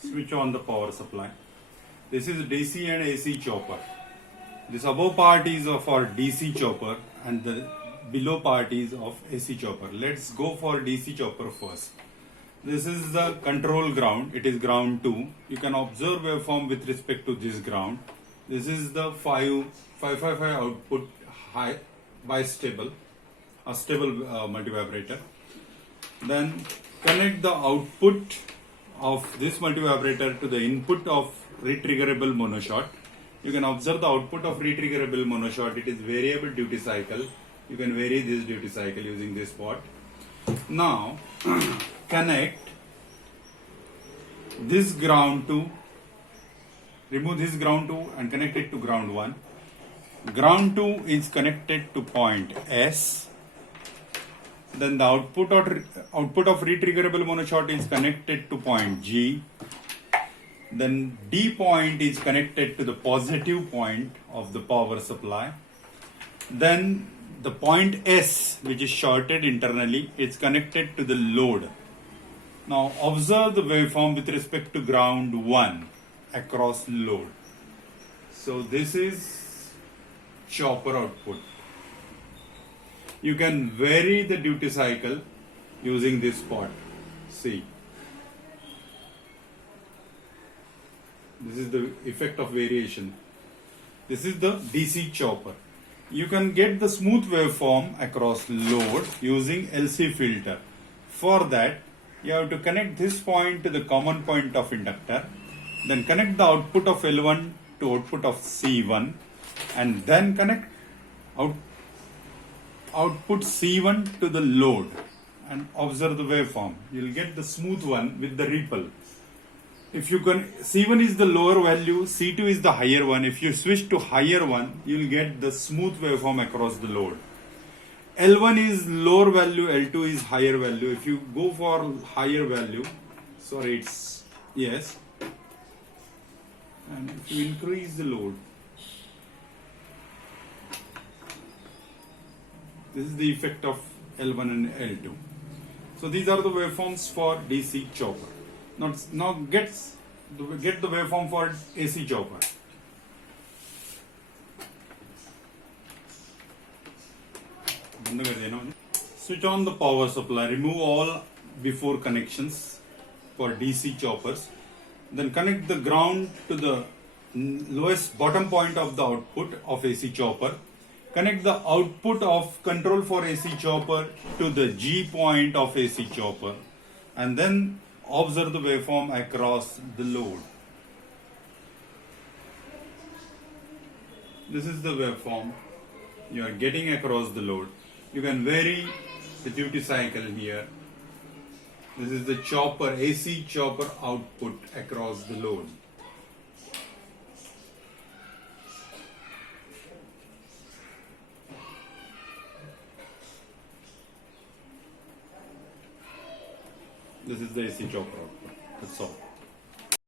Switch on the power supply. This is DC and AC chopper. This above part is of our DC chopper and the below part is of AC chopper. Let's go for DC chopper first. This is the control ground. It is ground 2. You can observe waveform with respect to this ground. This is the 555 output high bistable, a stable multivibrator. Then connect the output of this multivibrator to the input of retriggerable monoshot. You can observe the output of retriggerable monoshot. It is variable duty cycle. You can vary this duty cycle using this pot. Now connect this ground to, remove this ground 2 and connect it to ground 1. Ground 2 is connected to point S. Then the output of retriggerable monoshot is connected to point G. Then D point is connected to the positive point of the power supply. Then the point S, which is shorted internally, is connected to the load. Now observe the waveform with respect to ground 1 across load. So this is chopper output. You can vary the duty cycle using this pot. See, this is the effect of variation. This is the DC chopper. You can get the smooth waveform across load using LC filter. For that, you have to connect this point to the common point of inductor, then connect the output of L1 to output of C1, and then connect output C1 to the load and observe the waveform. You will get the smooth one with the ripple. If you can, C1 is the lower value, C2 is the higher one. If you switch to higher one, you will get the smooth waveform across the load. L1 is lower value, L2 is higher value. If you go for higher value, sorry, it's yes. And if you increase the load, this is the effect of L1 and L2. So these are the waveforms for DC chopper. Now get the waveform for AC chopper. Switch on the power supply. Remove all before connections for DC choppers. Then connect the ground to the lowest bottom point of the output of AC chopper. Connect the output of control for AC chopper to the G point of AC chopper, and then observe the waveform across the load. This is the waveform you are getting across the load. You can vary the duty cycle here. This is the chopper, AC chopper output across the load. This is the AC chopper output. That's all.